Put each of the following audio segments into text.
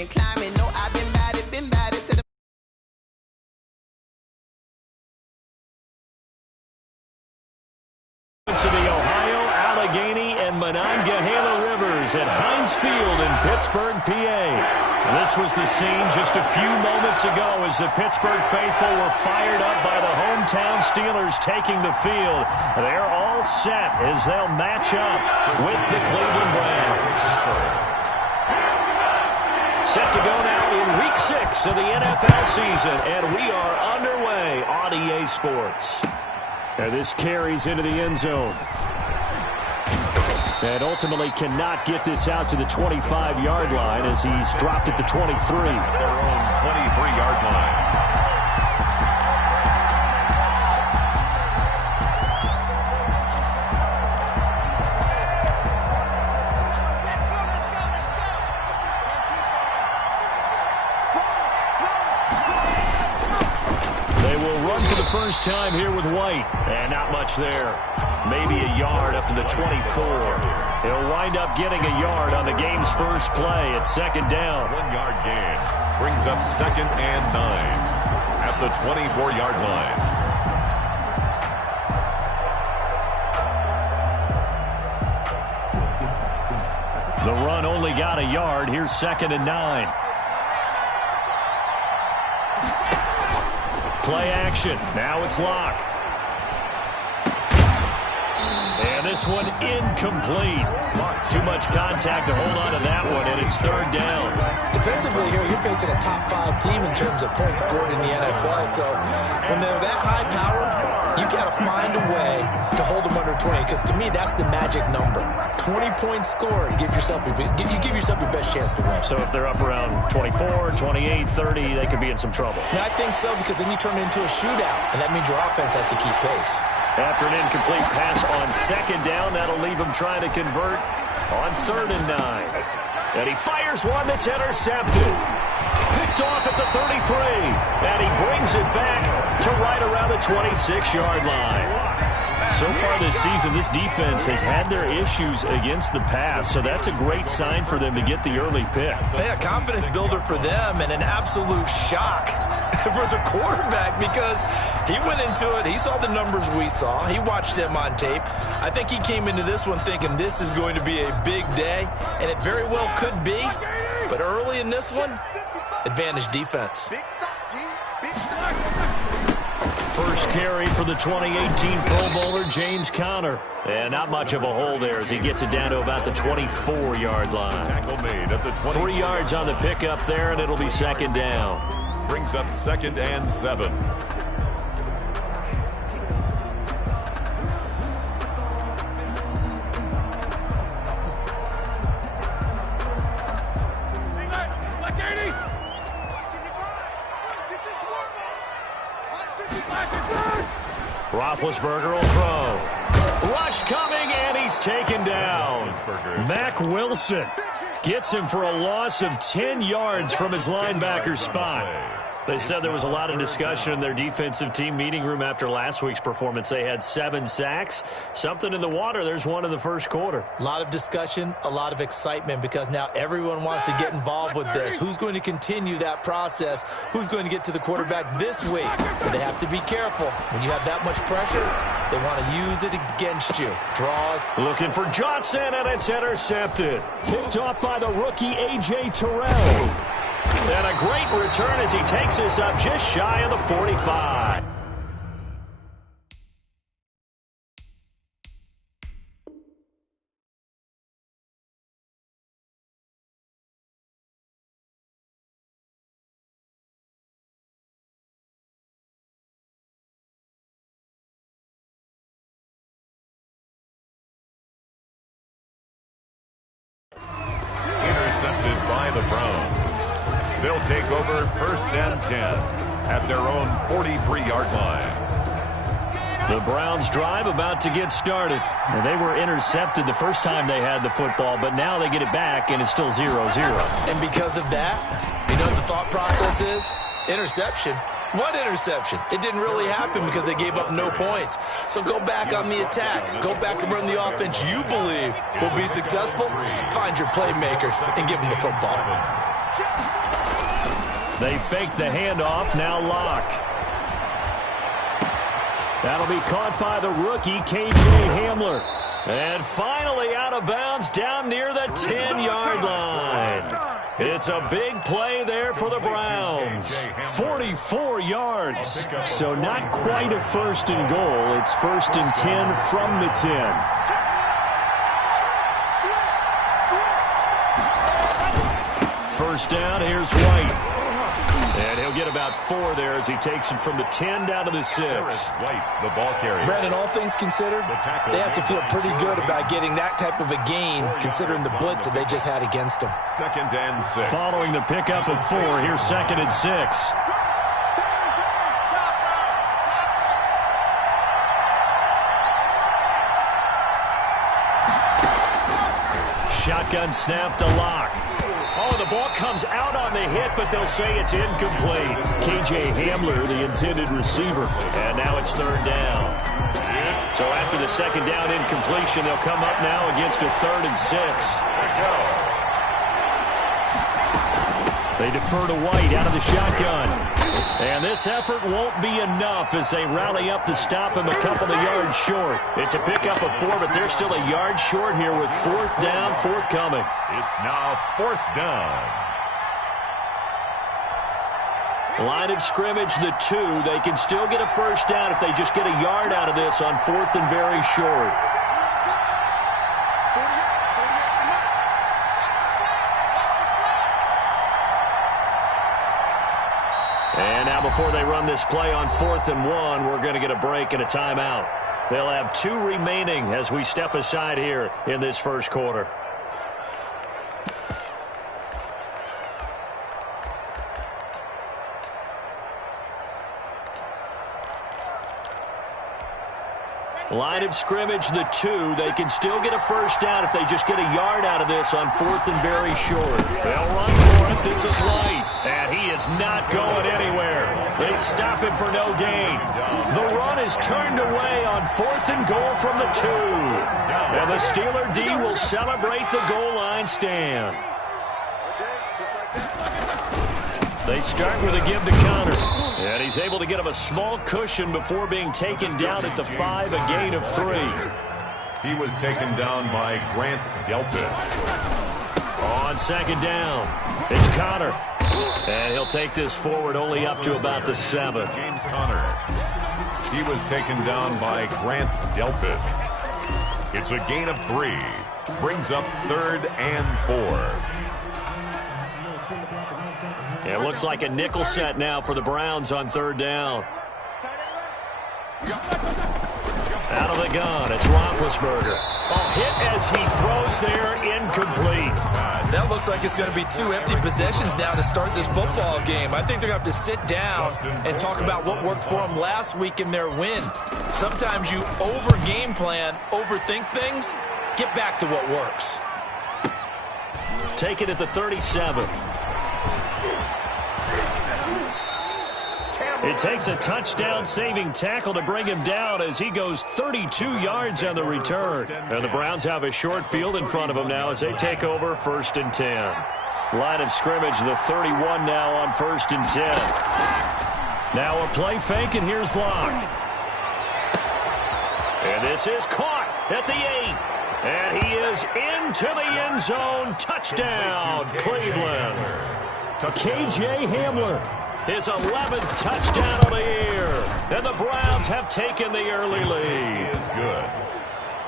and climbing. No, I've been batted to the to the Ohio, Allegheny, and Monongahela Rivers at Heinz Field in Pittsburgh, PA. This was the scene just a few moments ago as the Pittsburgh faithful were fired up by the hometown Steelers taking the field. They're all set as they'll match up with the Cleveland Browns. Set to go now in Week 6 of the NFL season, and we are underway on EA Sports. And this carries into the end zone. And ultimately cannot get this out to the 25-yard line as he's dropped at the 23. Their own 23-yard line. They will run for the first time here with White. And not much there. Maybe a yard up to the 24. He'll wind up getting a yard on the game's first play at second down. 1-yard gain brings up 2nd and 9 at the 24-yard line. The run only got a yard. Here's 2nd and 9. Play action. Now it's Locke. And this one incomplete. Too much contact to hold on to that one, and it's 3rd down. Defensively here, you're facing a top-5 team in terms of points scored in the NFL. So when they're that high power, you got to find a way to hold them under 20. Because to me, that's the magic number. 20 points scored, you give yourself your best chance to win. So if they're up around 24, 28, 30, they could be in some trouble. Yeah, I think so, because then you turn it into a shootout, and that means your offense has to keep pace. After an incomplete pass on 2nd down, that'll leave him trying to convert on 3rd and 9. And he fires one that's intercepted. Picked off at the 33. And he brings it back to right around the 26-yard line. So far this season, this defense has had their issues against the pass, so that's a great sign for them to get the early pick. Yeah, confidence builder for them and an absolute shock for the quarterback because he went into it. He saw the numbers we saw. He watched them on tape. I think he came into this one thinking this is going to be a big day, and it very well could be. But early in this one, advantage defense. First carry for the 2018 Pro Bowler, James Conner. And not much of a hole there as he gets it down to about the 24-yard line. Tackle made at the 3 yards on the pickup there, and it'll be 2nd down. Brings up 2nd and 7. Roethlisberger will throw. Rush coming, and he's taken down. Mack Wilson gets him for a loss of 10 yards from his linebacker spot. They said there was a lot of discussion in their defensive team meeting room after last week's performance. They had 7 sacks. Something in the water. There's one in the first quarter. A lot of discussion, a lot of excitement because now everyone wants to get involved with this. Who's going to continue that process? Who's going to get to the quarterback this week? But they have to be careful. When you have that much pressure, they want to use it against you. Draws. Looking for Johnson, and it's intercepted. Picked off by the rookie A.J. Terrell. And a great return as he takes us up just shy of the 45. Intercepted by the Browns. They'll take over 1st and 10 at their own 43-yard line. The Browns drive about to get started. And they were intercepted the first time they had the football, but now they get it back, and it's still 0-0. And because of that, you know what the thought process is? Interception. What interception? It didn't really happen because they gave up no points. So go back on the attack. Go back and run the offense you believe will be successful. Find your playmakers and give them the football. They fake the handoff, now Locke. That'll be caught by the rookie, K.J. Hamler. And finally out of bounds down near the 10-yard line. It's a big play there for the Browns. 44 yards. So not quite a first and goal. It's 1st and 10 from the 10. First down, here's White. And he'll get about 4 there as he takes it from the 10 down to the 6. White, the ball carrier. Brandon, all things considered, they have to feel pretty good about getting that type of a gain, considering the blitz that they just had against them. 2nd and 6. Following the pickup of 4, here's 2nd and 6. Shotgun snap to Locke. Oh, the ball comes out on the hit, but they'll say it's incomplete. K.J. Hamler, the intended receiver. And now it's 3rd down. So after the 2nd down incompletion, they'll come up now against a 3rd and 6. They defer to White out of the shotgun. And this effort won't be enough as they rally up to stop him a couple of yards short. It's a pickup of 4, but they're still a yard short here with 4th down, forthcoming. It's now 4th down. Line of scrimmage, the 2. They can still get a first down if they just get a yard out of this on 4th and very short. And now before they run this play on 4th and 1, we're going to get a break and a timeout. They'll have 2 remaining as we step aside here in this first quarter. Line of scrimmage, the 2. They can still get a first down if they just get a yard out of this on 4th and very short. They'll run for it. This is White. And he is not going anywhere. They stop him for no gain. The run is turned away on 4th and goal from the 2. And the Steeler D will celebrate the goal line stand. They start with a give to Connor. And he's able to get him a small cushion before being taken down at the 5, a gain of 3. He was taken down by Grant Delpit. On 2nd down, it's Connor. And he'll take this forward only up to about the 7. James Conner. He was taken down by Grant Delpit. It's a gain of 3. Brings up 3rd and 4. It looks like a nickel set now for the Browns on 3rd down. Out of the gun, it's Roethlisberger. Oh, hit as he throws there, incomplete. That looks like it's going to be 2 empty possessions now to start this football game. I think they're going to have to sit down and talk about what worked for them last week in their win. Sometimes you over-game plan, overthink things, get back to what works. Take it at the 37. It takes a touchdown-saving tackle to bring him down as he goes 32 yards on the return. And the Browns have a short field in front of them now as they take over 1st and 10. Line of scrimmage, the 31 now on 1st and 10. Now a play fake, and here's Locke. And this is caught at the 8. And he is into the end zone. Touchdown, Cleveland. K.J. Hamler. His 11th touchdown of the year. And the Browns have taken the early lead. Is good.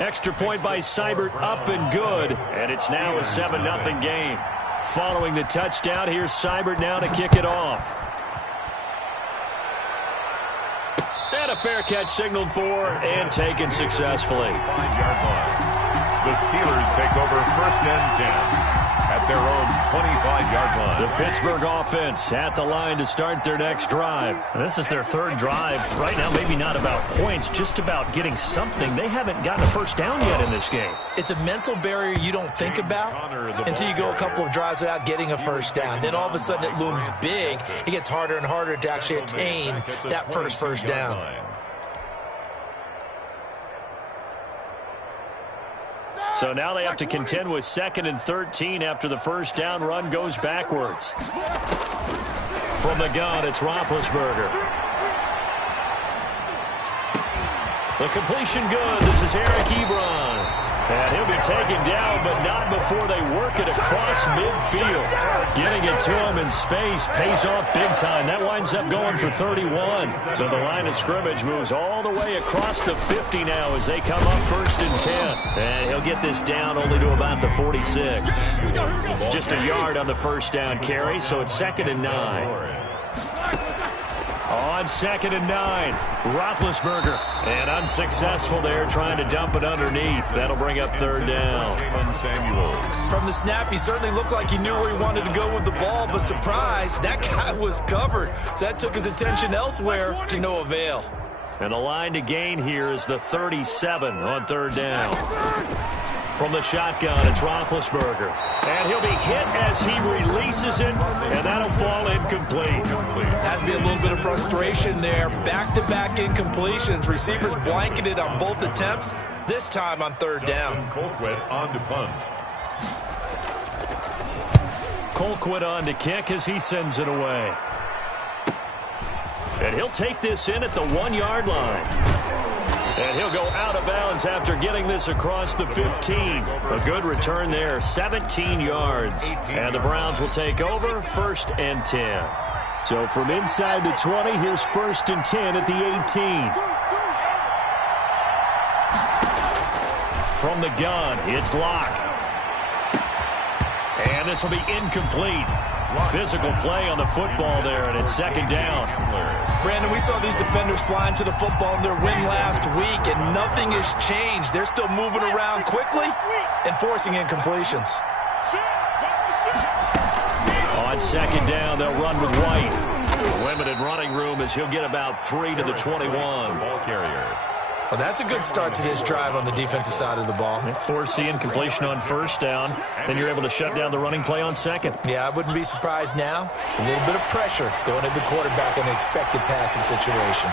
Extra point by Seibert, up and good. And it's now a 7-0 game. Following the touchdown, here's Seibert now to kick it off. And a fair catch signaled for and taken successfully. 5-yard line. The Steelers take over 1st and 10. At their own 25-yard line. The Pittsburgh offense at the line to start their next drive. This is their 3rd drive. Right now, maybe not about points, just about getting something. They haven't gotten a first down yet in this game. It's a mental barrier you don't think about until you go a couple of drives without getting a first down. Then all of a sudden it looms big. It gets harder and harder to actually attain that first down. So now they have to contend with 2nd and 13 after the first down run goes backwards. From the gun, it's Roethlisberger. The completion good. This is Eric Ebron. And he'll be taken down, but not before they work it across midfield. Getting it to him in space pays off big time. That winds up going for 31. So the line of scrimmage moves all the way across the 50 now as they come up 1st and 10. And he'll get this down only to about the 46. Just a yard on the first down carry, so it's 2nd and 9. On 2nd and 9, Roethlisberger. And unsuccessful there, trying to dump it underneath. That'll bring up 3rd down. From the snap, he certainly looked like he knew where he wanted to go with the ball, but surprise, that guy was covered. So that took his attention elsewhere to no avail. And the line to gain here is the 37 on 3rd down. From the shotgun, it's Roethlisberger. And he'll be hit as he releases it, and that'll fall incomplete. Has to be a little bit of frustration there. Back-to-back incompletions. Receivers blanketed on both attempts, this time on 3rd down. Colquitt on to punt. Colquitt on to kick as he sends it away. And he'll take this in at the 1-yard line. And he'll go out of bounds after getting this across the 15. A good return there, 17 yards. And the Browns will take over 1st and 10. So from inside the 20, here's 1st and 10 at the 18. From the gun, it's Locke. And this will be incomplete. Physical play on the football there, and it's 2nd down. Brandon, we saw these defenders flying to the football in their win last week, and nothing has changed. They're still moving around quickly and forcing incompletions. On 2nd down, they'll run with White. Limited running room as he'll get about 3 to the 21. Ball carrier. Well, that's a good start to this drive on the defensive side of the ball. Force the incompletion on 1st down. Then you're able to shut down the running play on 2nd. Yeah, I wouldn't be surprised now. A little bit of pressure going at the quarterback in an expected passing situation.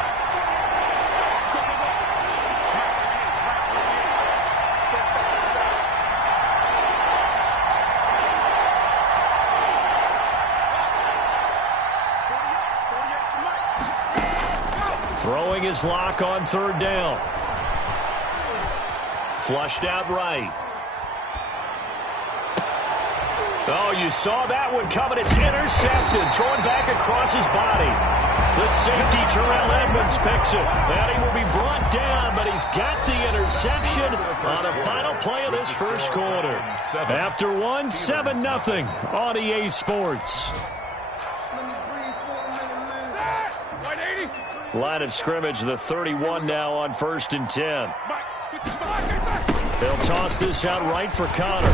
Throwing his Lock on 3rd down. Flushed out right. Oh, you saw that one coming. It's intercepted. Throwing back across his body. The safety, Terrell Edmonds, picks it. And he will be brought down, but he's got the interception on the final play of this 1st quarter. After 7-0 on EA Sports. Line of scrimmage, the 31 now on 1st and 10. They'll toss this out right for Connor.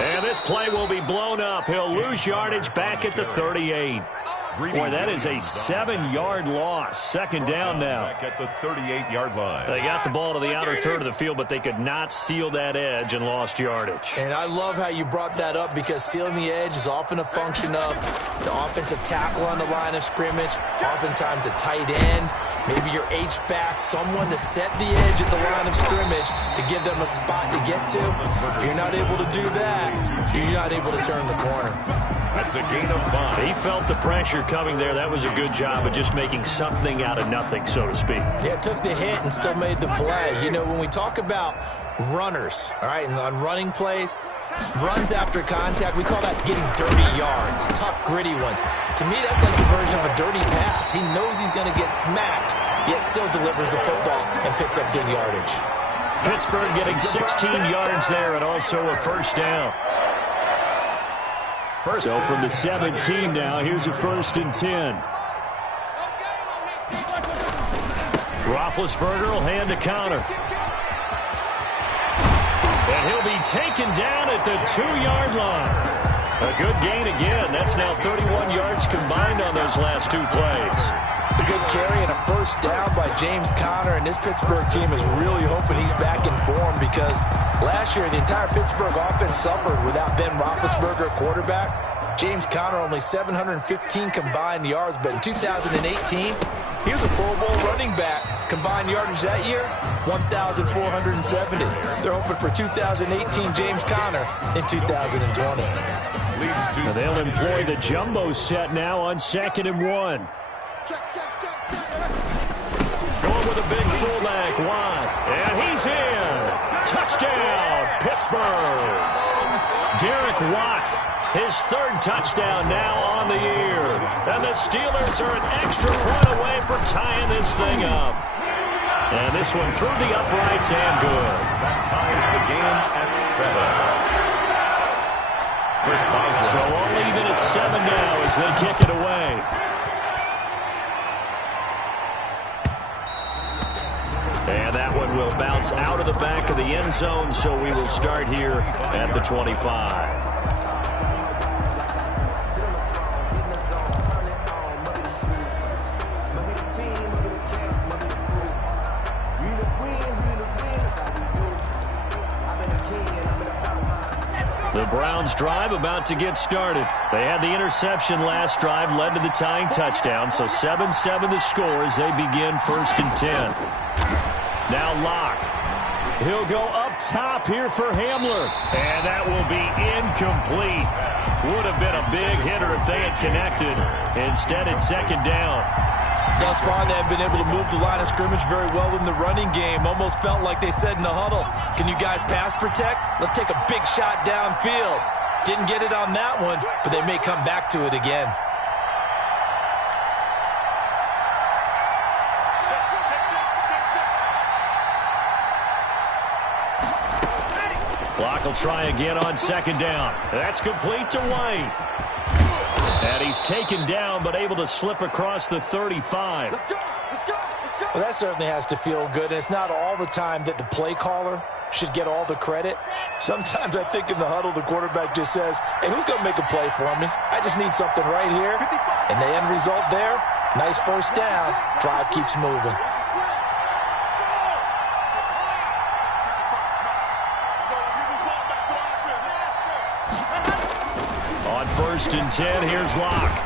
And this play will be blown up. He'll lose yardage back at the 38. Boy, that is a 7-yard loss. 2nd down now. Back at the 38-yard line. They got the ball to the outer third of the field, but they could not seal that edge and lost yardage. And I love how you brought that up, because sealing the edge is often a function of the offensive tackle on the line of scrimmage, oftentimes a tight end, maybe your H-back, someone to set the edge at the line of scrimmage to give them a spot to get to. If you're not able to do that, you're not able to turn the corner. That's a gain of 5. He felt the pressure coming there. That was a good job of just making something out of nothing, so to speak. Yeah, took the hit and still made the play. You know, when we talk about runners, all right, and on running plays, runs after contact, we call that getting dirty yards, tough, gritty ones. To me, that's like the version of a dirty pass. He knows he's going to get smacked, yet still delivers the football and picks up good yardage. Pittsburgh getting 16 yards there and also a 1st down. So from the 17 now, here's a 1st and 10. Roethlisberger will hand to Connor. And he'll be taken down at the 2-yard line. A good gain again. That's now 31 yards combined on those last 2 plays. A good carry and a 1st down by James Conner, and this Pittsburgh team is really hoping he's back in form, because last year the entire Pittsburgh offense suffered without Ben Roethlisberger, quarterback. James Conner only 715 combined yards, but in 2018, he was a Pro Bowl running back. Combined yardage that year, 1,470. They're hoping for 2018 James Conner in 2020. Now they'll employ the jumbo set now on 2nd and 1. Going with a big fullback, Watt. And he's in. Touchdown, Pittsburgh. Derek Watt, his 3rd touchdown now on the year. And the Steelers are an extra point away from tying this thing up. And this one through the uprights and good. That ties the game at 7. So all even at 7 now as they kick it away. And that one will bounce out of the back of the end zone, so we will start here at the 25. The Browns drive about to get started. They had the interception last drive, led to the tying touchdown, so 7-7 the score as they begin 1st and 10. Now Locke. He'll go up top here for Hamler. And that will be incomplete. Would have been a big hitter if they had connected. Instead, it's 2nd down. Thus far, they have been able to move the line of scrimmage very well in the running game. Almost felt like they said in the huddle, can you guys pass protect? Let's take a big shot downfield. Didn't get it on that one, but they may come back to it again. Clock will try again on 2nd down. That's complete to White. And he's taken down, but able to slip across the 35. Well, that certainly has to feel good. And it's not all the time that the play caller should get all the credit. Sometimes I think in the huddle, the quarterback just says, hey, who's going to make a play for me? I just need something right here. And the end result there, nice 1st down. Drive keeps moving. On 1st and 10, here's Locke.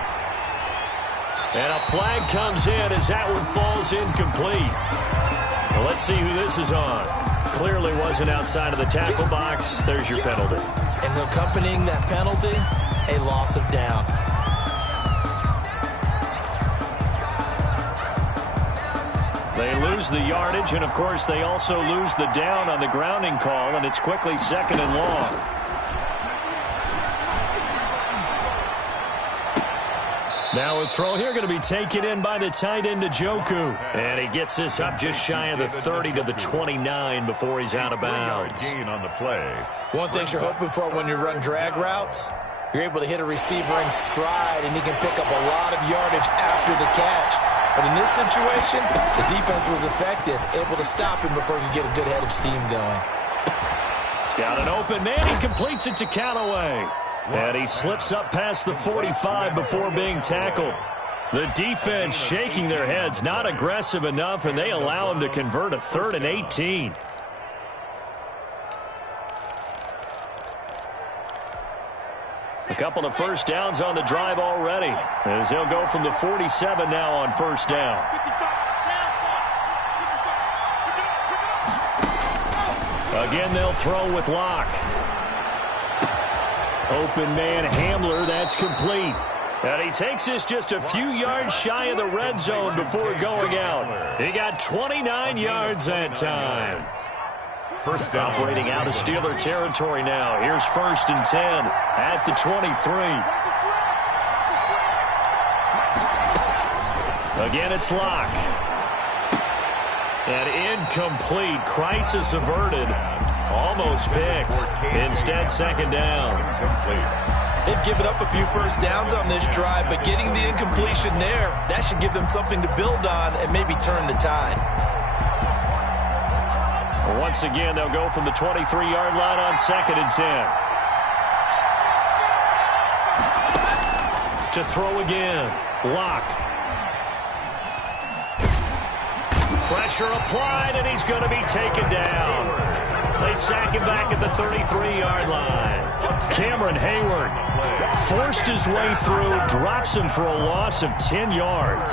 And a flag comes in as that one falls incomplete. Well, let's see who this is on. Clearly wasn't outside of the tackle box. There's your penalty. And accompanying that penalty, a loss of down. They lose the yardage, and of course they also lose the down on the grounding call, and it's quickly 2nd and long. Now a throw here going to be taken in by the tight end, Njoku. And he gets this up just shy of the 30 to the 29 before he's out of bounds. Gain on the play. One thing you're hoping for when you run drag routes, you're able to hit a receiver in stride, and he can pick up a lot of yardage after the catch. But in this situation, the defense was effective, able to stop him before he could get a good head of steam going. He's got an open man. He completes it to Callaway. And he slips up past the 45 before being tackled. The defense shaking their heads, not aggressive enough, and they allow him to convert a 3rd and 18. A couple of 1st downs on the drive already, as they'll go from the 47 now on 1st down. Again, they'll throw with Locke. Open man Hamler, that's complete. And he takes this just a few yards shy of the red zone before going out. He got 29 yards that time. 1st down. Operating out of Steeler territory now. Here's 1st and 10 at the 23. Again, it's Locke. And incomplete. Crisis averted. Almost picked. Instead, 2nd down. They've given up a few 1st downs on this drive, but getting the incompletion there, that should give them something to build on and maybe turn the tide. Once again, they'll go from the 23-yard line on 2nd and 10. To throw again. Locke. Pressure applied, and he's going to be taken down. They sack him back at the 33-yard line. Cameron Hayward forced his way through, drops him for a loss of 10 yards.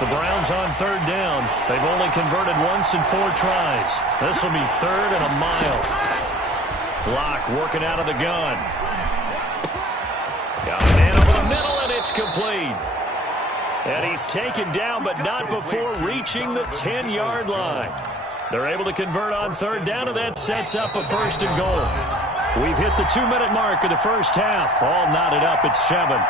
The Browns on third down. They've only converted once in 4 tries. This will be third and a mile. Block working out of the gun. Got a man over the middle, and it's complete. And he's taken down, but not before reaching the 10-yard line. They're able to convert on third down, and that sets up a first and goal. We've hit the 2-minute mark of the first half. All knotted up at 7.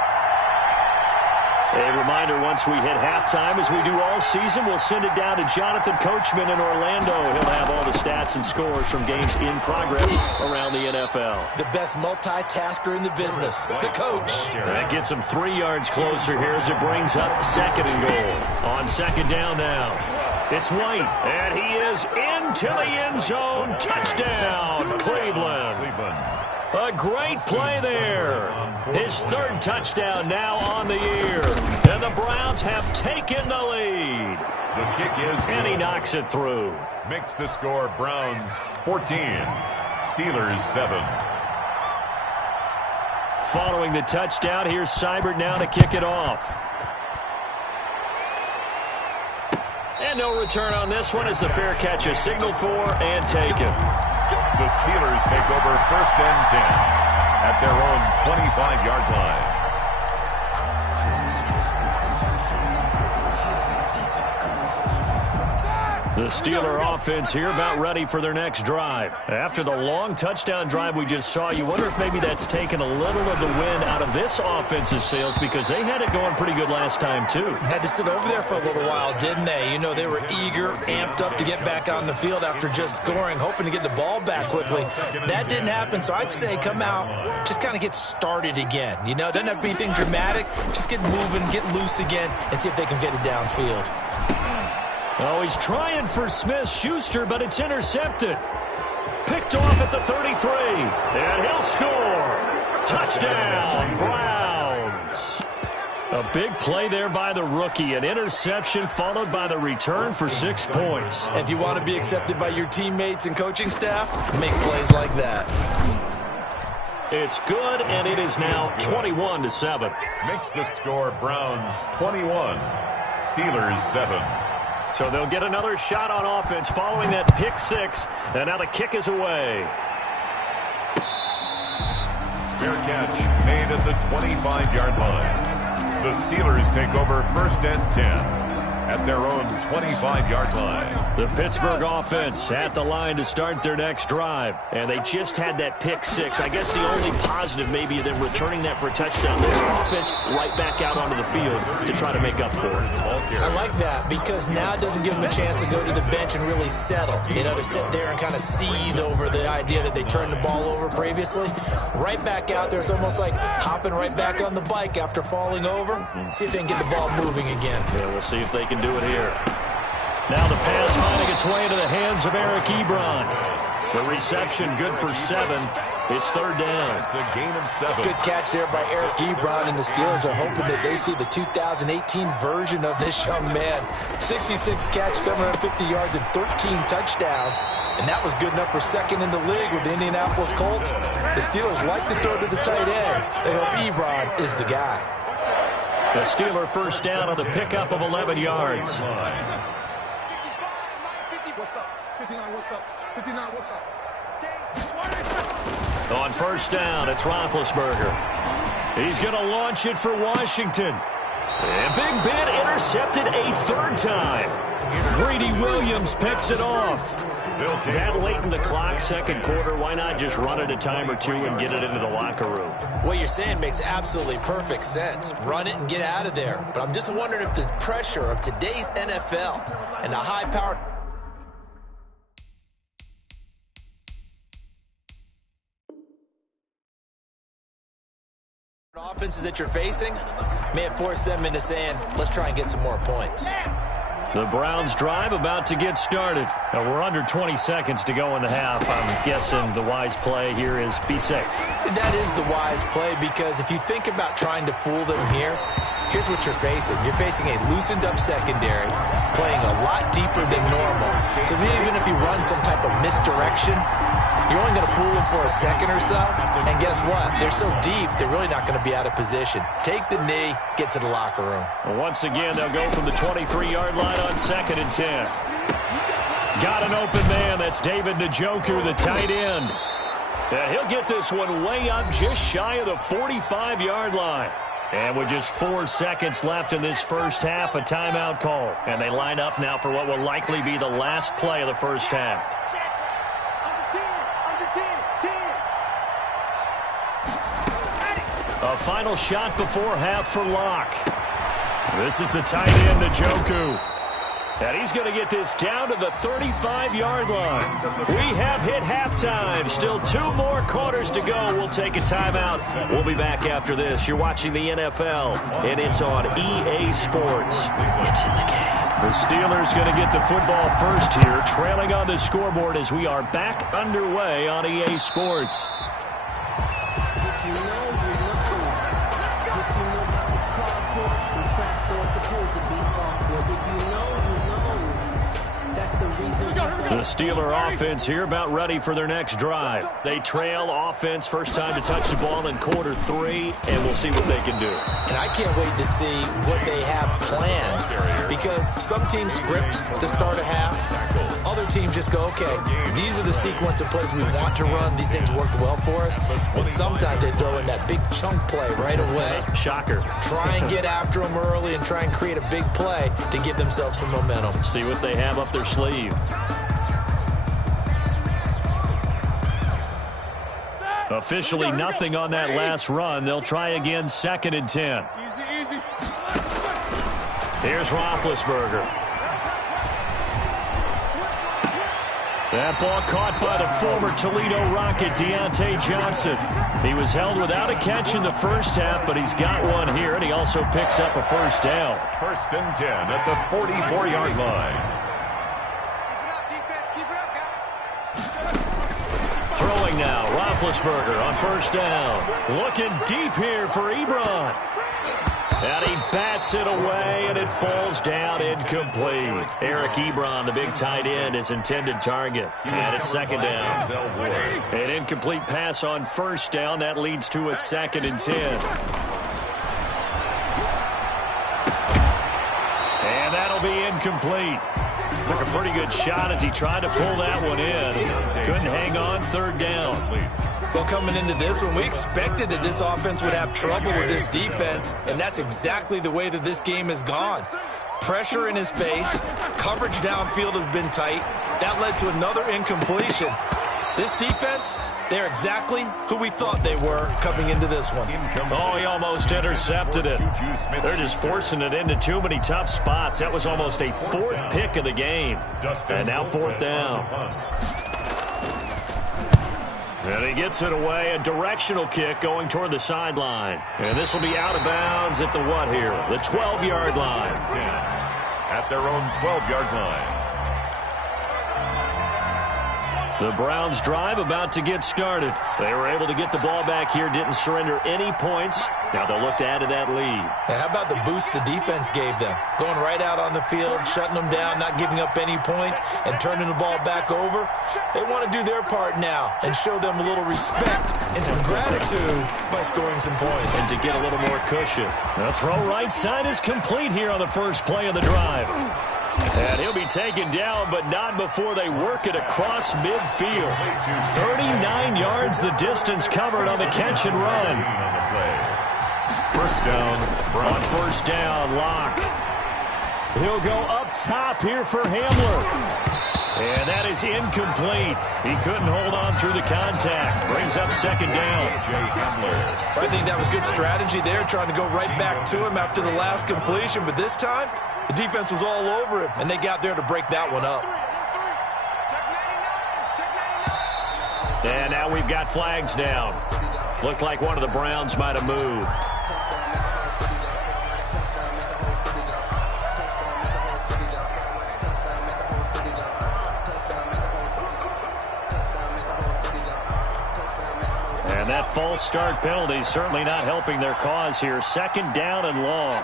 A reminder, once we hit halftime, as we do all season, we'll send it down to Jonathan Coachman in Orlando. He'll have all the stats and scores from games in progress around the NFL. The best multitasker in the business, the coach. That gets him 3 yards closer here as it brings up second and goal. On second down now, it's White, and he is into the end zone. Touchdown, Cleveland. A great play there. His 3rd touchdown now on the year. And the Browns have taken the lead. The kick is and he knocks it through. Makes the score Browns 14, Steelers 7. Following the touchdown, here's Seibert now to kick it off. And no return on this one as the fair catch is signaled for and taken. The Steelers take over 1st and 10 at their own 25-yard line. The Steeler offense here about ready for their next drive. After the long touchdown drive we just saw, you wonder if maybe that's taken a little of the wind out of this offense's sails because they had it going pretty good last time too. Had to sit over there for a little while, didn't they? You know, they were eager, amped up to get back on the field after just scoring, hoping to get the ball back quickly. That didn't happen, so I'd say come out, just kind of get started again. You know, doesn't have to be anything dramatic. Just get moving, get loose again, and see if they can get it downfield. Oh, he's trying for Smith-Schuster, but it's intercepted. Picked off at the 33, and he'll score. Touchdown, Browns. A big play there by the rookie. An interception followed by the return for 6 points. If you want to be accepted by your teammates and coaching staff, make plays like that. It's good, and it is now 21-7. Makes the score Browns 21, Steelers 7. So they'll get another shot on offense following that pick 6, and now the kick is away. Fair catch made at the 25-yard line. The Steelers take over 1st and 10 at their own 25-yard line. The Pittsburgh offense at the line to start their next drive, and they just had that pick 6. I guess the only positive maybe them returning that for a touchdown. This offense right back out onto the field to try to make up for it. I like that because now it doesn't give them a chance to go to the bench and really settle. You know, to sit there and kind of seethe over the idea that they turned the ball over previously. Right back out there, it's almost like hopping right back on the bike after falling over. See if they can get the ball moving again. Yeah, we'll see if they can do it here. Now the pass finding its way into the hands of Eric Ebron. The reception good for 7. It's 3rd down. It's a gain of 7. Good catch there by Eric Ebron, and the Steelers are hoping that they see the 2018 version of this young man. 66 catch, 750 yards, and 13 touchdowns. And that was good enough for 2nd in the league with the Indianapolis Colts. The Steelers like to throw to the tight end. They hope Ebron is the guy. The Steeler first down on the pickup of 11 yards. On first down, it's Roethlisberger. He's going to launch it for Washington. And Big Ben intercepted a 3rd time. Greedy Williams picks it off. That late in the clock, 2nd quarter, why not just run it a time or 2 and get it into the locker room? What you're saying makes absolutely perfect sense. Run it and get out of there. But I'm just wondering if the pressure of today's NFL and the high-powered offenses that you're facing may have forced them into saying, let's try and get some more points. The Browns drive about to get started. Now we're under 20 seconds to go in the half. I'm guessing the wise play here is be safe. That is the wise play because if you think about trying to fool them here, here's what you're facing. You're facing a loosened up secondary, playing a lot deeper than normal. So even if you run some type of misdirection, You're only going to fool them for a second or so, and guess what? They're so deep, they're really not going to be out of position. Take the knee, get to the locker room. Well, once again, they'll go from the 23-yard line on 2nd and 10. Got an open man. That's David Njoku, the tight end. And he'll get this one way up just shy of the 45-yard line. And with just 4 seconds left in this first half, a timeout call. And they line up now for what will likely be the last play of the first half. A final shot before half for Locke. This is the tight end, Njoku. And he's going to get this down to the 35-yard line. We have hit halftime. Still 2 more quarters to go. We'll take a timeout. We'll be back after this. You're watching the NFL, and it's on EA Sports. It's in the game. The Steelers going to get the football first here, trailing on the scoreboard as we are back underway on EA Sports. The Steeler offense here about ready for their next drive. They trail offense, first time to touch the ball in quarter 3, and we'll see what they can do. And I can't wait to see what they have planned, because some teams script to start a half. Other teams just go, okay, these are the sequence of plays we want to run. These things worked well for us. And sometimes they throw in that big chunk play right away. Shocker. Try and get after them early and try and create a big play to give themselves some momentum. See what they have up their sleeve. Officially nothing on that last run. They'll try again, 2nd and 10. Here's Roethlisberger. That ball caught by the former Toledo Rocket, Deontay Johnson. He was held without a catch in the first half, but he's got one here, and he also picks up a first down. 1st and 10 at the 44-yard line. Throwing now, Roethlisberger on first down. Looking deep here for Ebron. And he bats it away, and it falls down incomplete. Eric Ebron, the big tight end, his intended target. And it's 2nd down. An incomplete pass on first down. That leads to a 2nd and 10. And that'll be incomplete. Took a pretty good shot as he tried to pull that one in. Couldn't hang on, 3rd down. Well, coming into this one, we expected that this offense would have trouble with this defense, and that's exactly the way that this game has gone. Pressure in his face, coverage downfield has been tight. That led to another incompletion. This defense, they're exactly who we thought they were coming into this one. Oh, he almost intercepted it. They're just forcing it into too many tough spots. That was almost a 4th pick of the game. And now 4th down. And he gets it away, a directional kick going toward the sideline. And this will be out of bounds at the what here? The 12-yard line. At their own 12-yard line. The Browns drive about to get started. They were able to get the ball back here, didn't surrender any points. Now they'll look to add to that lead. Now, how about the boost the defense gave them? Going right out on the field, shutting them down, not giving up any points, and turning the ball back over. They want to do their part now and show them a little respect and some gratitude by scoring some points. And to get a little more cushion. The throw right side is complete here on the first play of the drive. And he'll be taken down, but not before they work it across midfield. 39 yards the distance covered on the catch and run. First down. On first down, Locke. He'll go up top here for Hamler. And that is incomplete. He couldn't hold on through the contact. Brings up 2nd down. I think that was good strategy there, trying to go right back to him after the last completion. But this time, the defense was all over him, and they got there to break that one up. And now we've got flags down. Looked like one of the Browns might have moved. And that false start penalty certainly not helping their cause here. 2nd down and long.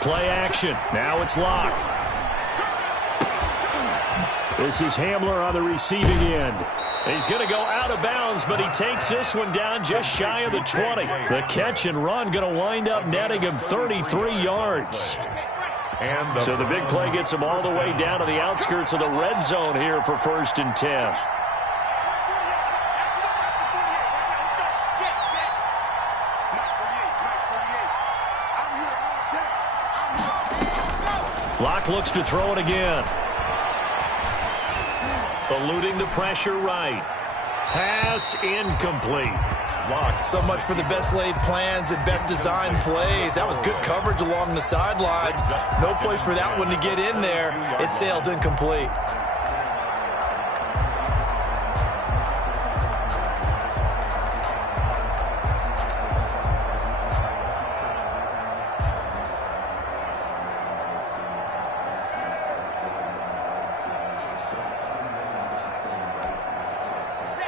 Play action. Now it's Locke. This is Hamler on the receiving end. He's going to go out of bounds, but he takes this one down just shy of the 20. The catch and run going to wind up netting him 33 yards. So the big play gets him all the way down to the outskirts of the red zone here for 1st and 10. Locke looks to throw it again. Eluding the pressure right. Pass incomplete. Locke. So much for the best laid plans and best designed plays. That was good coverage along the sidelines. No place for that one to get in there. It sails incomplete.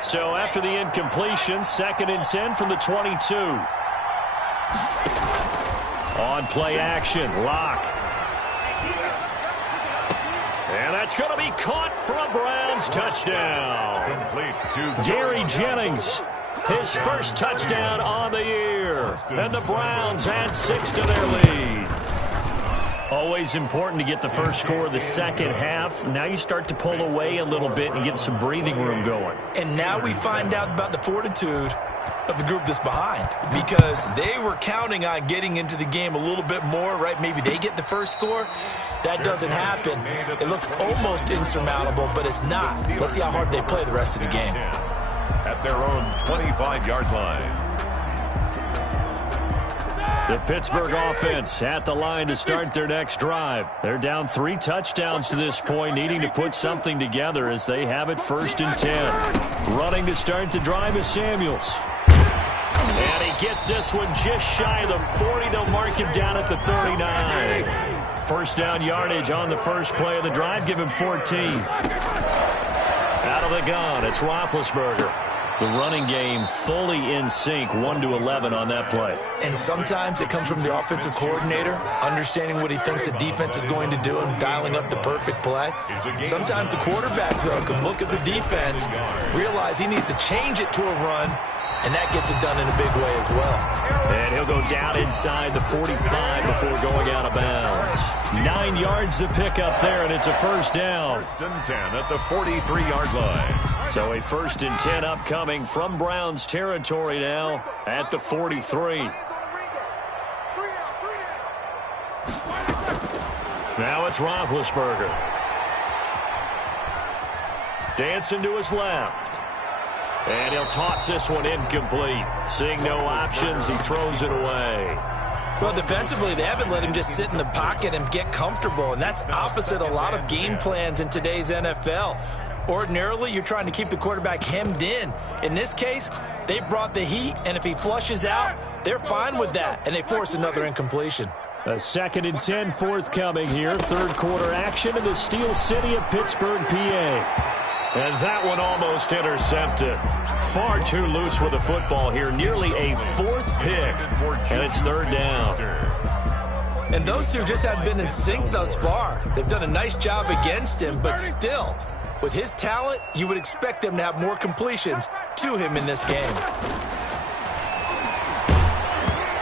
So after the incompletion, 2nd and 10 from the 22. On play action, Locke. And that's going to be caught for a Browns touchdown. Gary Jennings, his first touchdown on the year. And the Browns add 6 to their lead. Always important to get the first score of the second half. Now you start to pull away a little bit and get some breathing room going. And now we find out about the fortitude of the group that's behind, because they were counting on getting into the game a little bit more, right? Maybe they get the first score. That doesn't happen. It looks almost insurmountable, but it's not. Let's see how hard they play the rest of the game. At their own 25-yard line. The Pittsburgh offense at the line to start their next drive. They're down 3 touchdowns to this point, needing to put something together as they have it 1st and 10. Running to start the drive is Samuels. And he gets this one just shy of the 40. They'll mark him down at the 39. First down yardage on the first play of the drive. Give him 14. Out of the gun, it's Roethlisberger. The running game fully in sync, 1-11 on that play. And sometimes it comes from the offensive coordinator, understanding what he thinks the defense is going to do and dialing up the perfect play. Sometimes the quarterback, though, can look at the defense, realize he needs to change it to a run, and that gets it done in a big way as well. And he'll go down inside the 45 before going out of bounds. 9 yards to pick up there, and it's a first down. 1st and 10 at the 43-yard line. So a 1st and 10 upcoming from Browns territory now at the 43. Now it's Roethlisberger. Dancing to his left. And he'll toss this one incomplete. Seeing no options, he throws it away. Well, defensively, they haven't let him just sit in the pocket and get comfortable, and that's opposite a lot of game plans in today's NFL. Ordinarily, you're trying to keep the quarterback hemmed in. In this case, they brought the heat, and if he flushes out, they're fine with that, and they force another incompletion. A 2nd and 10 forthcoming here. 3rd quarter action in the Steel City of Pittsburgh, PA. And that one almost intercepted. Far too loose with the football here. Nearly a 4th pick, and it's 3rd down. And those two just haven't been in sync thus far. They've done a nice job against him, but still, with his talent, you would expect them to have more completions to him in this game.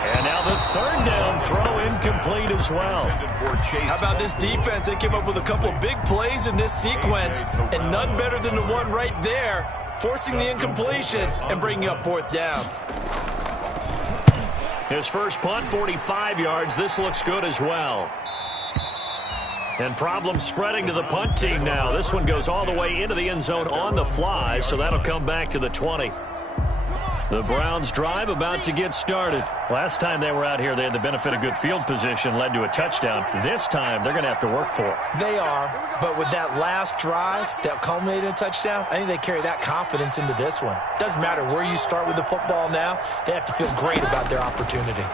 And now the 3rd down throw incomplete as well. How about this defense? They came up with a couple of big plays in this sequence, and none better than the one right there, forcing the incompletion and bringing up 4th down. His first punt, 45 yards. This looks good as well. And problems spreading to the punt team now. This one goes all the way into the end zone on the fly, so that'll come back to the 20. The Browns drive about to get started. Last time they were out here, they had the benefit of good field position, led to a touchdown. This time, they're going to have to work for it. They are, but with that last drive that culminated in a touchdown, I think they carry that confidence into this one. Doesn't matter where you start with the football now, they have to feel great about their opportunity.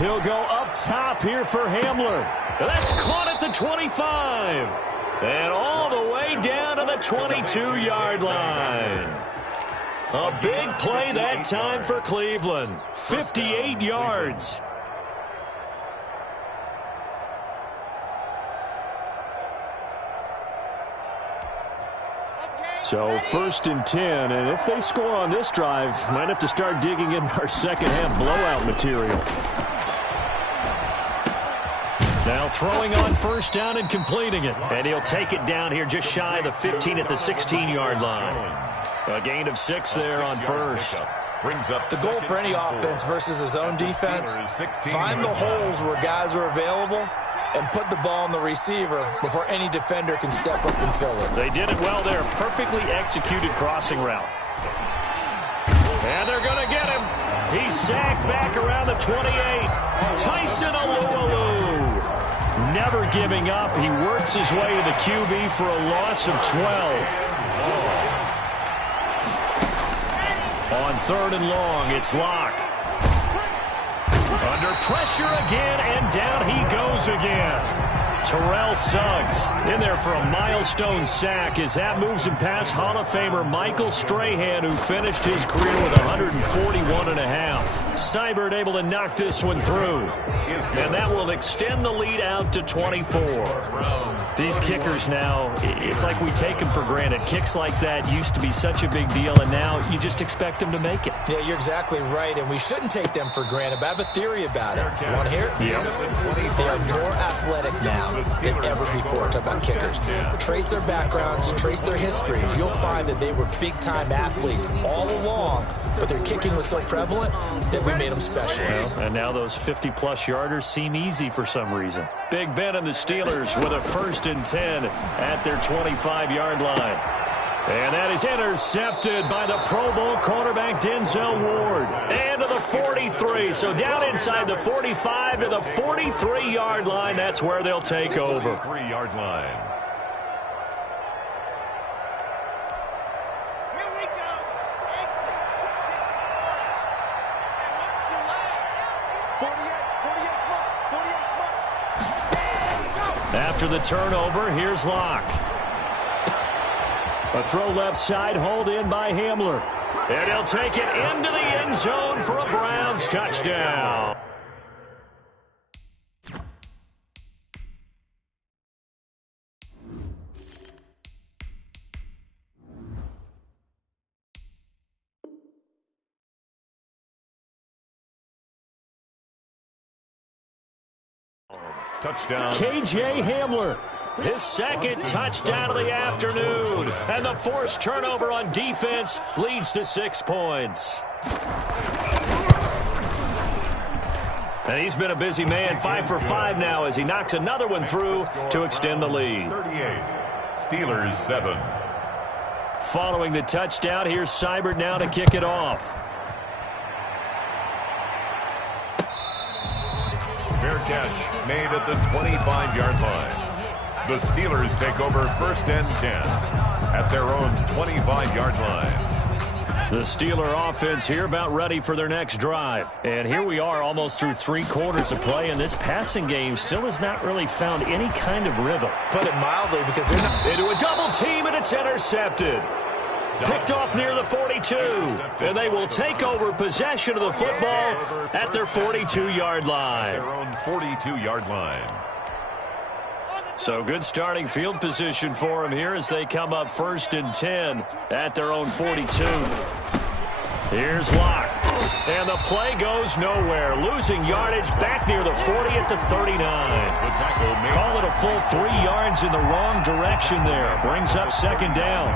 He'll go up top here for Hamler. That's caught at the 25. And all the way down to the 22-yard line. A big play that time for Cleveland. 58 yards. So 1st and 10, and if they score on this drive, might have to start digging in our second half blowout material. Now throwing on 1st down and completing it. And he'll take it down here just shy of the 15 at the 16-yard line. A gain of 6 there on 1st. The goal for any offense versus his own defense, find the holes where guys are available and put the ball on the receiver before any defender can step up and fill it. They did it well there. Perfectly executed crossing route. And they're going to get him. He's sacked back around the 28. Tyson Alualu. Never giving up. He works his way to the QB for a loss of 12. On 3rd and long, it's Locke. Under pressure again, and down he goes again. Terrell Suggs in there for a milestone sack as that moves him past Hall of Famer Michael Strahan, who finished his career with 141.5. Seibert able to knock this one through. And that will extend the lead out to 24. These kickers now, it's like we take them for granted. Kicks like that used to be such a big deal, and now you just expect them to make it. Yeah, you're exactly right, and we shouldn't take them for granted. But I have a theory about it. You want to hear it? Yeah. They are more athletic now than ever before. Talk about kickers. Trace their backgrounds, trace their histories. You'll find that they were big-time athletes all along, but their kicking was so prevalent that we made them specialists. And now those 50-plus yarders seem easy for some reason. Big Ben and the Steelers with a 1st and 10 at their 25-yard line. And that is intercepted by the Pro Bowl cornerback Denzel Ward. And to the 43. So down inside the 45 to the 43-yard line. That's where they'll take over. 43-yard line. Here we go. Exit 661. 48. After the turnover, here's Locke. A throw left side, hauled in by Hamler. And he'll take it into the end zone for a Browns touchdown. Touchdown. KJ Hamler. His 2nd touchdown of the afternoon. And the forced turnover on defense leads to 6 points. And he's been a busy man, 5 for 5 now as he knocks another one through to extend the lead. 38. Steelers 7. Following the touchdown, here's Seibert now to kick it off. Fair catch made at the 25-yard line. The Steelers take over 1st and 10 at their own 25-yard line. The Steeler offense here about ready for their next drive. And here we are almost through 3 quarters of play, and this passing game still has not really found any kind of rhythm. Put it mildly, because they're not... Into a double team, and it's intercepted. Picked off near the 42. And they will take over possession of the football at their 42-yard line. Their own 42-yard line. So good starting field position for them here as they come up 1st and 10 at their own 42. Here's Locke. And the play goes nowhere. Losing yardage back near the 40 at the 39. Call it a full 3 yards in the wrong direction there. Brings up 2nd down.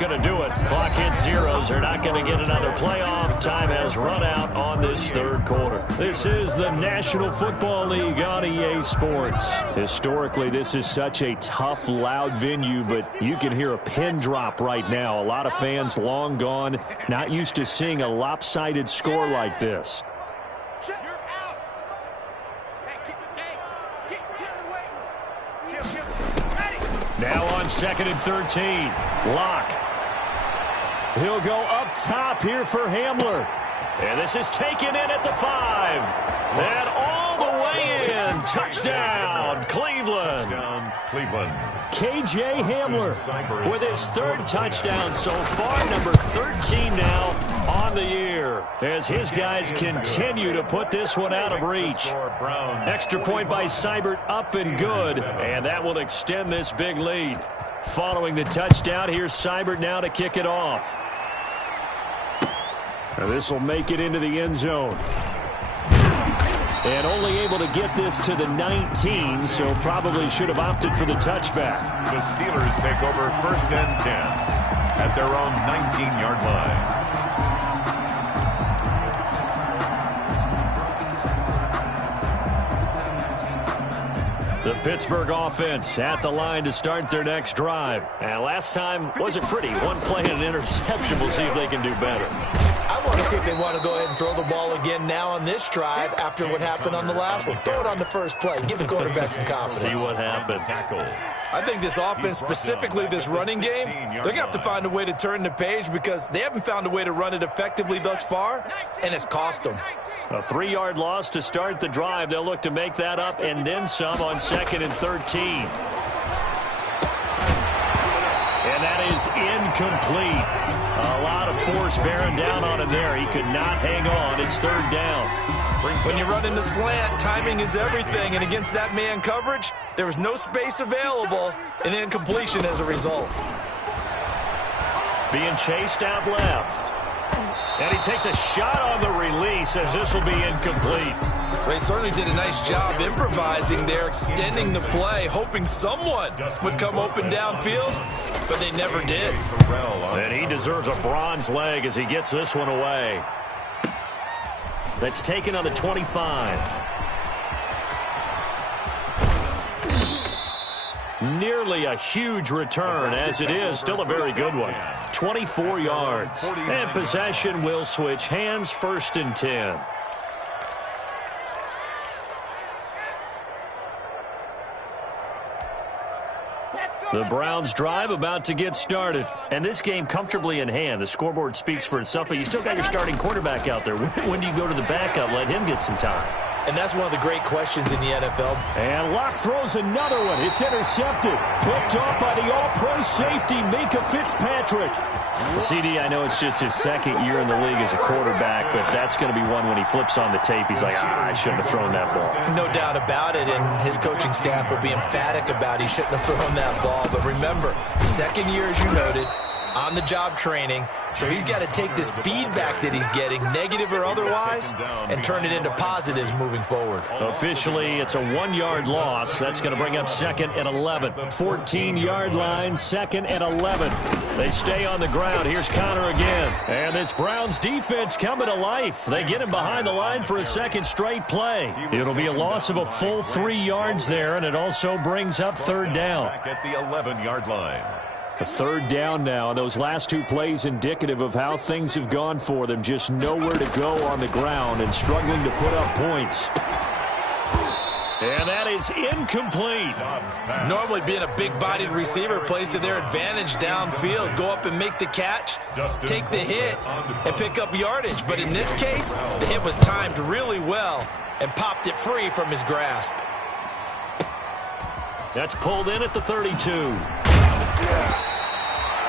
Going to do it. Clock hits zeros. They're not going to get another playoff. Time has run out on this 3rd quarter. This is the National Football League on EA Sports. Historically, this is such a tough, loud venue, but you can hear a pin drop right now. A lot of fans long gone, not used to seeing a lopsided score like this. Now on 2nd and 13. Locke. He'll go up top here for Hamler. And this is taken in at the 5. And all the way in end. Touchdown, Cleveland. Touchdown, Cleveland. KJ Hamler with his third touchdown so far, number 13 now on the year, as his guys continue to put this one out of reach. Extra point by Seibert, up and good, and that will extend this big lead. Following the touchdown, here's Seibert now to kick it off. This will make it into the end zone. And only able to get this to the 19, so probably should have opted for the touchback. The Steelers take over 1st and 10 at their own 19-yard line. The Pittsburgh offense at the line to start their next drive. And last time wasn't pretty. One play and an interception. We'll see if they can do better. I want to see if they want to go ahead and throw the ball again now on this drive after what happened on the last one. Throw it on the first play. Give the quarterback some confidence. See what happens. I think this offense, specifically this running game, they're going to have to find a way to turn the page because they haven't found a way to run it effectively thus far, and it's cost them. A 3-yard loss to start the drive. They'll look to make that up and then some on 2nd and 13. And that is incomplete. A lot of force bearing down on him there. He could not hang on. It's 3rd down. When you run in the slant, timing is everything. And against that man coverage, there was no space available, and incompletion as a result. Being chased out left. And he takes a shot on the release as this will be incomplete. They certainly did a nice job improvising there, extending the play, hoping someone would come open downfield, but they never did. And he deserves a bronze leg as he gets this one away. That's taken on the 25. Nearly a huge return, as it is still a very good one. 24 yards. And possession will switch hands, 1st and 10. The Browns drive about to get started. And this game comfortably in hand. The scoreboard speaks for itself, but you still got your starting quarterback out there. When do you go to the backup? Let him get some time. And that's one of the great questions in the NFL. And Locke throws another one. It's intercepted. Picked off by the all-pro safety, Minka Fitzpatrick. The CD, I know it's just his 2nd year in the league as a quarterback, but that's going to be one when he flips on the tape. He's like, I shouldn't have thrown that ball. No doubt about it, and his coaching staff will be emphatic about he shouldn't have thrown that ball. But remember, 2nd year, as you noted, on-the-job training. So he's got to take this feedback that he's getting, negative or otherwise, and turn it into positives moving forward. Officially, it's a 1-yard loss. That's going to bring up 2nd and 11. 14-yard line, 2nd and 11. They stay on the ground. Here's Connor again. And this Browns defense coming to life. They get him behind the line for a 2nd straight play. It'll be a loss of a full 3 yards there, and it also brings up 3rd down. Back at the 11-yard line. A 3rd down now, and those last 2 plays indicative of how things have gone for them. Just nowhere to go on the ground and struggling to put up points. And that is incomplete. Normally being a big-bodied receiver plays to their advantage downfield. Go up and make the catch, take the hit, and pick up yardage. But in this case, the hit was timed really well and popped it free from his grasp. That's pulled in at the 32.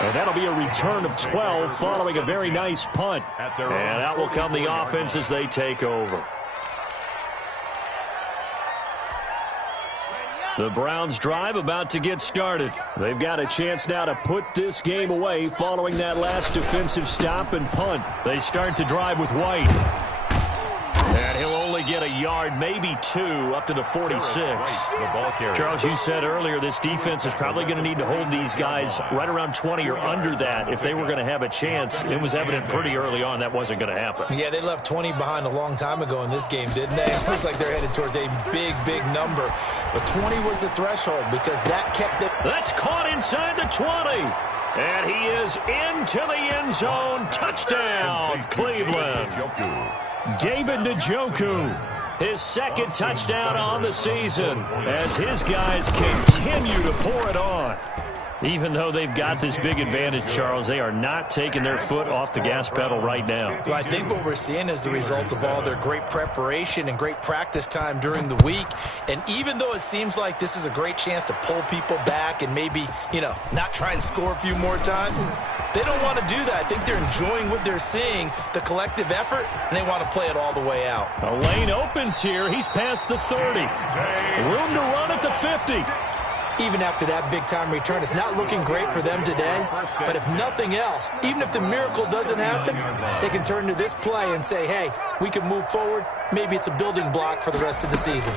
And that'll be a return of 12 following a very nice punt. And that will come the offense as they take over. The Browns drive about to get started. They've got a chance now to put this game away following that last defensive stop and punt. They start the drive with White. And he'll only get a yard, maybe 2, up to the 46. Charles, you said earlier this defense is probably going to need to hold these guys right around 20 or under that if they were going to have a chance. It was evident pretty early on that wasn't going to happen. Yeah, they left 20 behind a long time ago in this game, didn't they? It looks like they're headed towards a big, big number. But 20 was the threshold because that kept it. That's caught inside the 20. And he is into the end zone. Touchdown, Cleveland. David Njoku, his 2nd touchdown on the season as his guys continue to pour it on. Even though they've got this big advantage, Charles, they are not taking their foot off the gas pedal right now. Well, I think what we're seeing is the result of all their great preparation and great practice time during the week. And even though it seems like this is a great chance to pull people back and maybe, not try and score a few more times, they don't want to do that. I think they're enjoying what they're seeing, the collective effort, and they want to play it all the way out. A lane opens here. He's past the 30. Room to run at the 50. Even after that big-time return, it's not looking great for them today. But if nothing else, even if the miracle doesn't happen, they can turn to this play and say, hey, we can move forward. Maybe it's a building block for the rest of the season.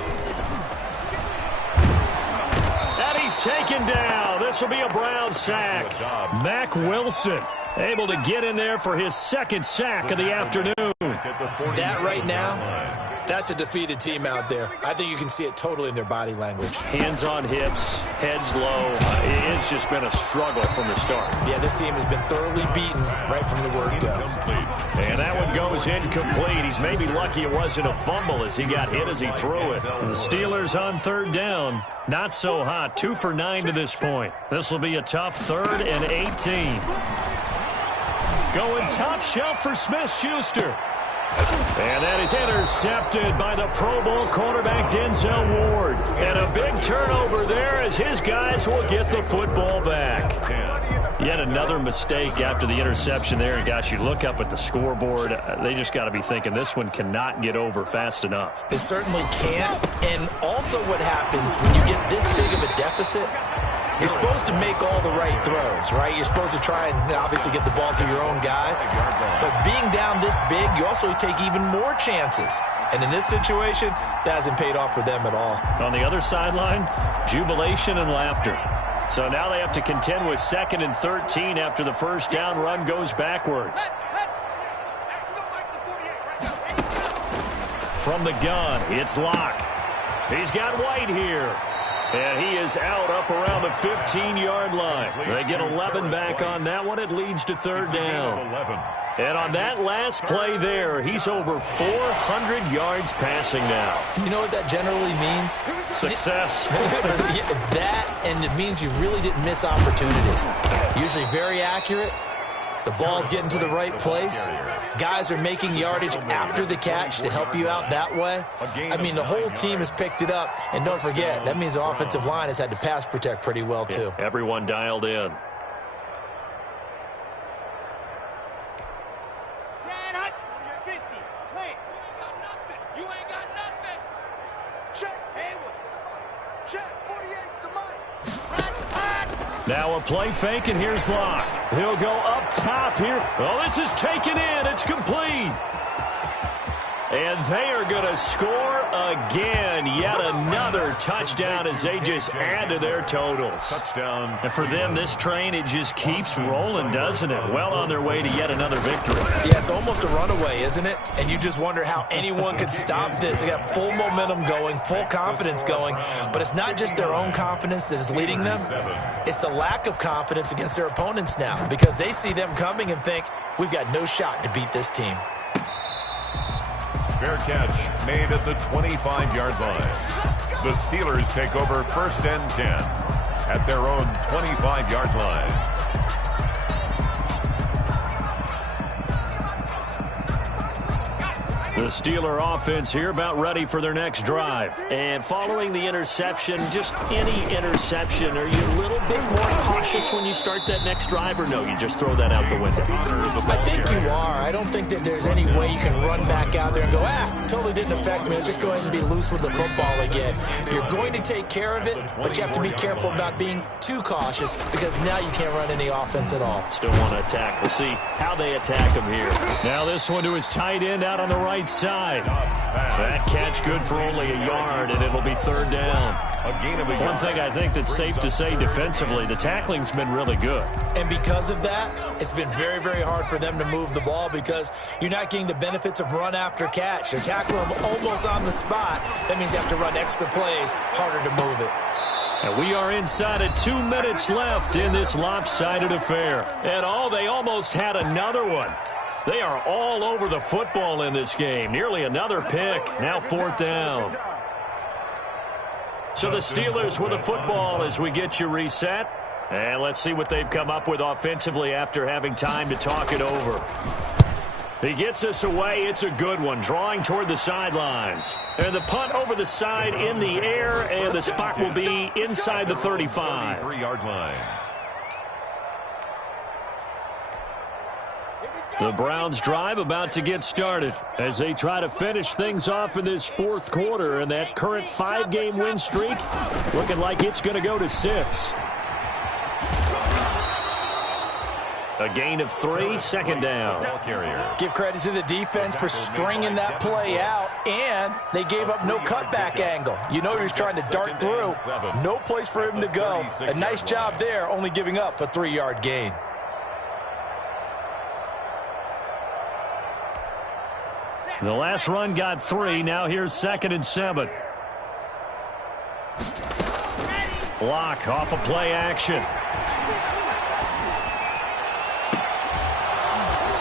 And he's taken down. This will be a Brown sack. Mack Wilson able to get in there for his second sack of the afternoon. That right now, that's a defeated team out there. I think you can see it totally in their body language. Hands on hips, heads low. It's just been a struggle from the start. Yeah, this team has been thoroughly beaten right from the word go. And that one goes incomplete. He's maybe lucky it wasn't a fumble as he got hit as he threw it. The Steelers on third down. Not so hot. 2 for 9 to this point. This will be a tough 3rd and 18. Going top shelf for Smith-Schuster. And that is intercepted by the Pro Bowl cornerback Denzel Ward. And a big turnover there as his guys will get the football back. Yet another mistake after the interception there. And, gosh, you look up at the scoreboard, they just got to be thinking this one cannot get over fast enough. It certainly can't. And also what happens when you get this big of a deficit, you're supposed to make all the right throws, right? You're supposed to try and obviously get the ball to your own guys. But being down this big, you also take even more chances. And in this situation, that hasn't paid off for them at all. On the other sideline, jubilation and laughter. So now they have to contend with 2nd and 13 after the first down run goes backwards. From the gun, it's Locke. He's got White here. And he is out up around the 15-yard line. They get 11 back on that one. It leads to 3rd down. And on that last play there, he's over 400 yards passing now. You know what that generally means? Success. That, and it means you really didn't miss opportunities. Usually very accurate. The ball's getting to the right place. Guys are making yardage after the catch to help you out that way. I mean, the whole team has picked it up. And don't forget, that means the offensive line has had to pass protect pretty well, too. Yeah, everyone dialed in. You ain't got nothing. Check, Haywood. Check, 48's the mic. Now a play fake, and here's Locke. He'll go up top here. Oh, this is taken in. It's complete. And they are going to score again. Yet another touchdown as they just add to their totals. Touchdown. And for them, this train, it just keeps rolling, doesn't it? Well on their way to yet another victory. Yeah, it's almost a runaway, isn't it? And you just wonder how anyone could stop this. They got full momentum going, full confidence going. But it's not just their own confidence that is leading them. It's the lack of confidence against their opponents now because they see them coming and think, we've got no shot to beat this team. Fair catch made at the 25-yard line. The Steelers take over 1st and 10 at their own 25-yard line. The Steeler offense here about ready for their next drive. And following the interception, just any interception, are you a little bit more cautious when you start that next drive, or no, you just throw that out the window? I think you are. I don't think that there's any way you can run back out there and go, totally didn't affect me. Let's just go ahead and be loose with the football again. You're going to take care of it, but you have to be careful about being too cautious because now you can't run any offense at all. Still want to attack. We'll see how they attack him here. Now this one to his tight end out on the right side. That catch good for only a yard, and it'll be 3rd down. One thing I think that's safe to say defensively, the tackling's been really good. And because of that, it's been very, very hard for them to move the ball because you're not getting the benefits of run after catch. They're tackling them almost on the spot. That means you have to run extra plays, harder to move it. And we are inside of 2 minutes left in this lopsided affair. And they almost had another one. They are all over the football in this game. Nearly another pick. Now 4th down. So the Steelers with the football as we get you reset. And let's see what they've come up with offensively after having time to talk it over. He gets us away. It's a good one, drawing toward the sidelines. And the punt over the side in the air, and the spot will be inside the 35. 33-yard line. The Browns' drive about to get started as they try to finish things off in this fourth quarter, and that current 5-game win streak looking like it's going to go to 6. A gain of 3, second down. Give credit to the defense for stringing that play out, and they gave up no cutback angle. You know he was trying to dart through. No place for him to go. A nice job there, only giving up a 3-yard gain. The last run got 3. Now here's 2nd and 7. Block off of play action.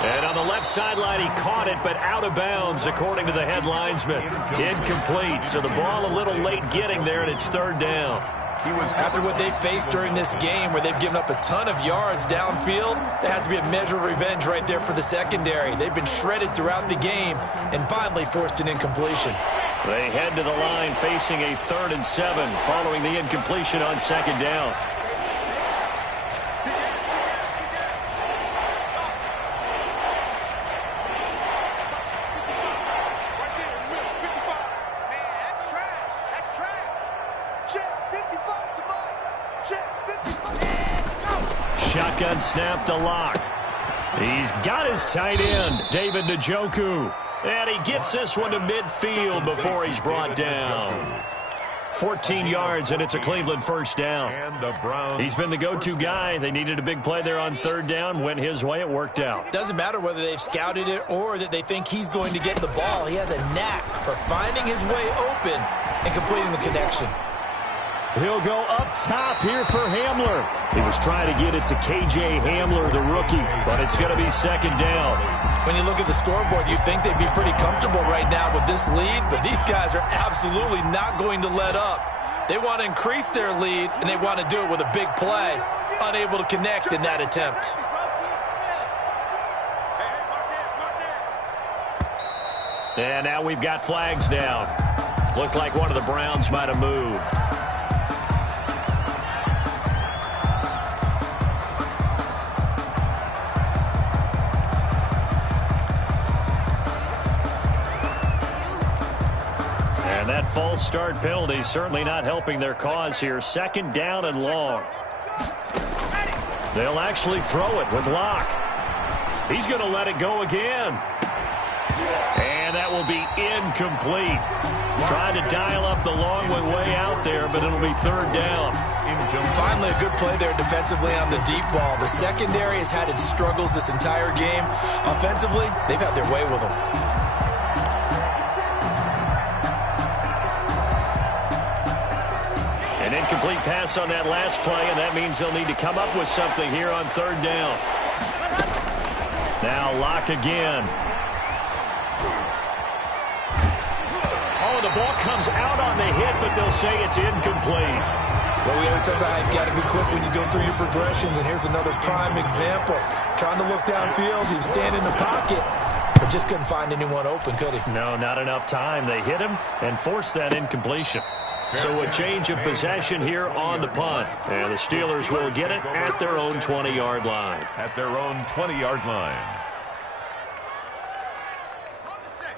And on the left sideline, he caught it, but out of bounds, according to the head linesman. Incomplete, so the ball a little late getting there, and it's 3rd down. After what they've faced during this game, where they've given up a ton of yards downfield, there has to be a measure of revenge right there for the secondary. They've been shredded throughout the game and finally forced an incompletion. They head to the line facing a 3rd and 7 following the incompletion on 2nd down. Shotgun snap to Locke. He's got his tight end, David Njoku. And he gets this one to midfield before he's brought down. 14 yards, and it's a Cleveland first down. He's been the go-to guy. They needed a big play there on 3rd down. Went his way. It worked out. Doesn't matter whether they've scouted it or that they think he's going to get the ball. He has a knack for finding his way open and completing the connection. He'll go up top here for Hamler. He was trying to get it to K.J. Hamler, the rookie, but it's going to be 2nd down. When you look at the scoreboard, you'd think they'd be pretty comfortable right now with this lead, but these guys are absolutely not going to let up. They want to increase their lead, and they want to do it with a big play. Unable to connect in that attempt. And now we've got flags down. Looked like one of the Browns might have moved. And that false start penalty certainly not helping their cause here. 2nd down and long. They'll actually throw it with Locke. He's going to let it go again. And that will be incomplete. Trying to dial up the long way out there, but it'll be 3rd down. Finally, a good play there defensively on the deep ball. The secondary has had its struggles this entire game. Offensively, they've had their way with them. An incomplete pass on that last play, and that means they'll need to come up with something here on 3rd down. Now Locke again. Oh, the ball comes out on the hit, but they'll say it's incomplete. Well, we always talk about how you've got to be quick when you go through your progressions, and here's another prime example. Trying to look downfield, he was standing in the pocket, but just couldn't find anyone open, could he? No, not enough time. They hit him and forced that incompletion. So a change of possession here on the punt. And the Steelers will get it at their own 20-yard line. At their own 20-yard line.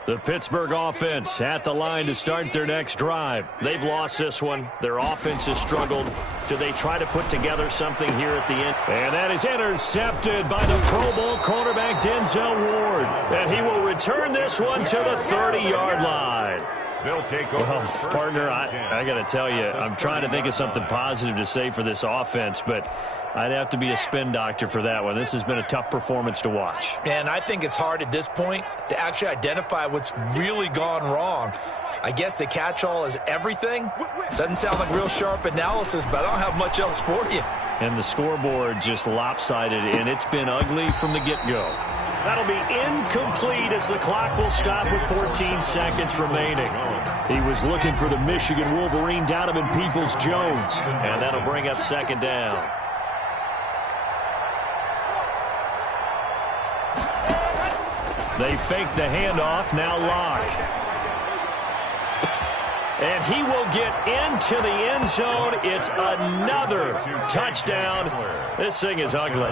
The Pittsburgh offense at the line to start their next drive. They've lost this one. Their offense has struggled. Do they try to put together something here at the end? And that is intercepted by the Pro Bowl cornerback Denzel Ward. And he will return this one to the 30-yard line. They'll take over. Well, partner, I got to tell you, I'm trying to think of something positive to say for this offense, but I'd have to be a spin doctor for that one. This has been a tough performance to watch. And I think it's hard at this point to actually identify what's really gone wrong. I guess the catch-all is everything. Doesn't sound like real sharp analysis, but I don't have much else for you. And the scoreboard just lopsided, and it's been ugly from the get-go. That'll be incomplete as the clock will stop with 14 seconds remaining. He was looking for the Michigan Wolverine, Donovan Peoples-Jones, and that'll bring up 2nd down. They fake the handoff, now Locke. And he will get into the end zone. It's another touchdown. This thing is ugly.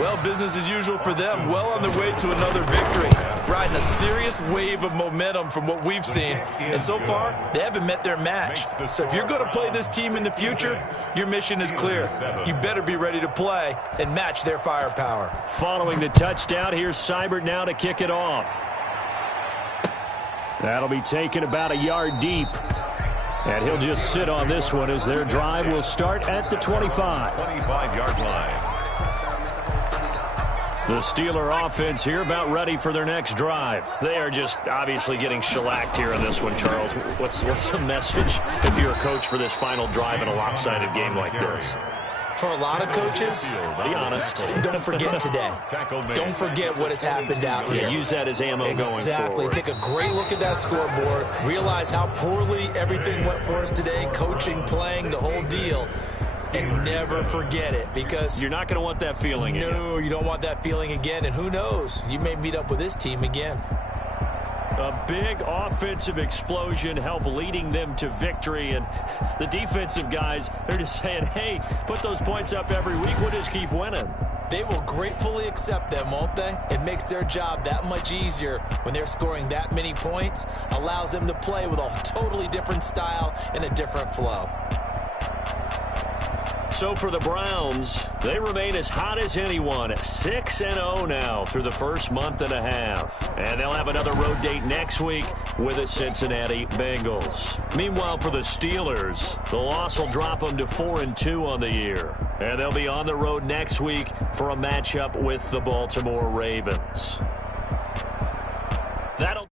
Well, business as usual for them. Well on their way to another victory. Riding a serious wave of momentum from what we've seen. And so far, they haven't met their match. So if you're going to play this team in the future, your mission is clear. You better be ready to play and match their firepower. Following the touchdown, here's Seibert now to kick it off. That'll be taken about a yard deep. And he'll just sit on this one as their drive will start at the 25. 25-yard line. The Steeler offense here about ready for their next drive. They are just obviously getting shellacked here in this one, Charles. What's the message if you're a coach for this final drive in a lopsided game like this? For a lot of coaches, be honest. Don't forget today. Don't forget what has happened out here. Yeah, use that as ammo going forward. Exactly. Take a great look at that scoreboard. Realize how poorly everything went for us today. Coaching, playing, the whole deal. And never forget it, because you're not going to want that feeling again. No, you don't want that feeling again. And who knows? You may meet up with this team again. A big offensive explosion helped leading them to victory. And the defensive guys, they're just saying, hey, put those points up every week. We'll just keep winning. They will gratefully accept them, won't they? It makes their job that much easier when they're scoring that many points. Allows them to play with a totally different style and a different flow. So for the Browns, they remain as hot as anyone, 6-0 now through the first month and a half. And they'll have another road date next week with the Cincinnati Bengals. Meanwhile, for the Steelers, the loss will drop them to 4-2 on the year. And they'll be on the road next week for a matchup with the Baltimore Ravens. That'll